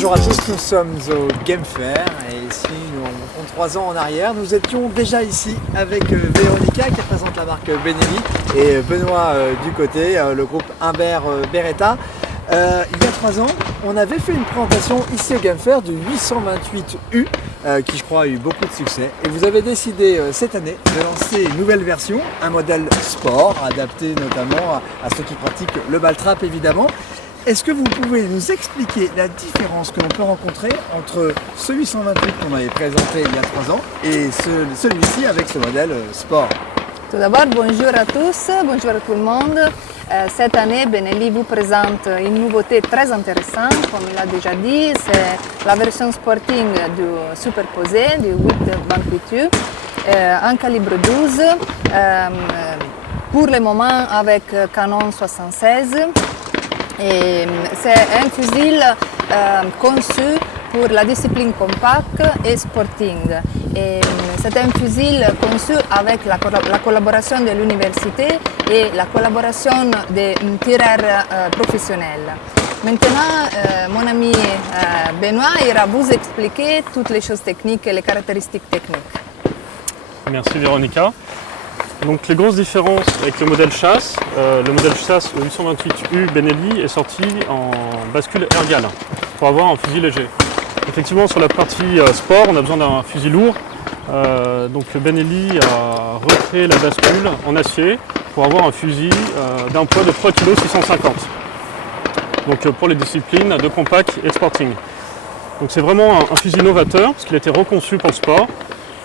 Bonjour à tous, nous sommes au Game Fair et ici nous remontons 3 ans en arrière. Nous étions déjà ici avec Véronica qui représente la marque Benelli et Benoît du côté, le groupe Humbert Beretta. Il y a 3 ans, on avait fait une présentation ici au Game Fair du 828U qui je crois a eu beaucoup de succès. Et vous avez décidé cette année de lancer une nouvelle version, un modèle sport adapté notamment à ceux qui pratiquent le ball trap évidemment. Est-ce que vous pouvez nous expliquer la différence que l'on peut rencontrer entre ce 828 qu'on avait présenté il y a 3 ans et celui-ci avec ce modèle sport? Tout d'abord, bonjour à tous, bonjour à tout le monde. Cette année, Benelli vous présente une nouveauté très intéressante, comme il a déjà dit, c'est la version sporting du superposé, du 828U, en calibre 12, pour le moment avec canon 76. C'est un fusil conçu pour la discipline compacte et sporting. C'est un fusil conçu avec la collaboration de l'université et la collaboration des tireurs professionnels. Maintenant, mon ami Benoît ira vous expliquer toutes les choses techniques et les caractéristiques techniques. Merci Véronica. Donc les grosses différences avec le modèle chasse, le 828U Benelli est sorti en bascule Ergal pour avoir un fusil léger. Effectivement sur la partie sport on a besoin d'un fusil lourd, donc le Benelli a recréé la bascule en acier pour avoir un fusil d'un poids de 3,650 kg. Donc pour les disciplines de compact et de sporting. Donc c'est vraiment un fusil novateur parce qu'il a été reconçu pour le sport.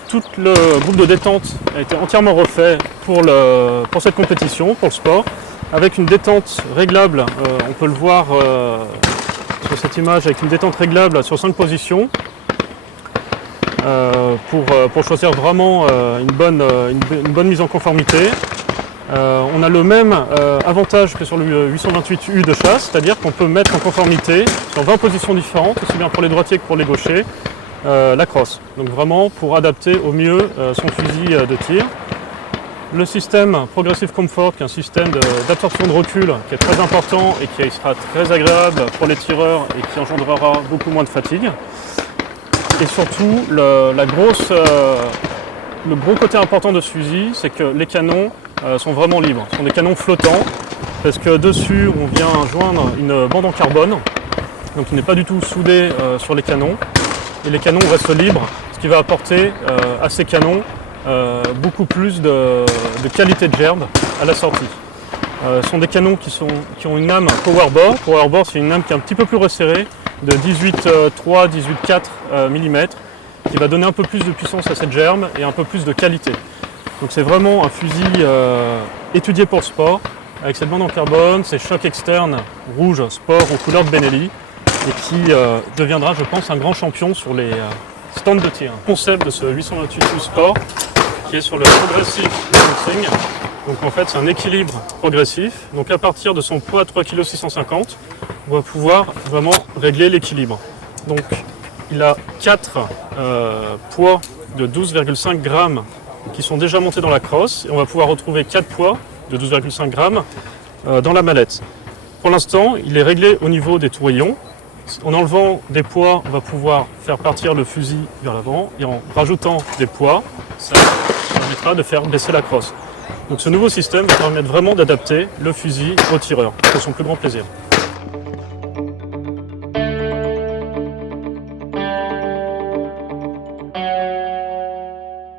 Tout le groupe de détente a été entièrement refait pour cette compétition, pour le sport, avec une détente réglable, on peut le voir sur cette image, avec une détente réglable sur 5 positions, pour choisir vraiment une bonne mise en conformité. On a le même avantage que sur le 828U de chasse, c'est-à-dire qu'on peut mettre en conformité sur 20 positions différentes, aussi bien pour les droitiers que pour les gauchers, la crosse, donc vraiment pour adapter au mieux son fusil de tir. Le système Progressive Comfort, qui est un système d'absorption de recul qui est très important et qui sera très agréable pour les tireurs et qui engendrera beaucoup moins de fatigue. Et surtout, le gros côté important de ce fusil, c'est que les canons sont vraiment libres. Ce sont des canons flottants, parce que dessus on vient joindre une bande en carbone, donc il n'est pas du tout soudé sur les canons. Et les canons restent libres, ce qui va apporter à ces canons beaucoup plus de qualité de gerbe à la sortie. Ce sont des canons qui ont une lame powerbore. Powerbore, c'est une lame qui est un petit peu plus resserrée, de 18,3, 18,4 mm, qui va donner un peu plus de puissance à cette gerbe et un peu plus de qualité. Donc c'est vraiment un fusil étudié pour le sport, avec cette bande en carbone, ces chocs externes rouge sport aux couleurs de Benelli, et qui deviendra, je pense, un grand champion sur les stands de tir. Le concept de ce 828U Sport, qui est sur le Progressive Balancing. Donc en fait, c'est un équilibre progressif. Donc à partir de son poids 3,650 kg, on va pouvoir vraiment régler l'équilibre. Donc il a 4 poids de 12,5 grammes qui sont déjà montés dans la crosse, et on va pouvoir retrouver 4 poids de 12,5 grammes dans la mallette. Pour l'instant, il est réglé au niveau des tourillons. En enlevant des poids, on va pouvoir faire partir le fusil vers l'avant, et en rajoutant des poids, ça permettra de faire baisser la crosse. Donc ce nouveau système va permettre vraiment d'adapter le fusil au tireur, c'est son plus grand plaisir.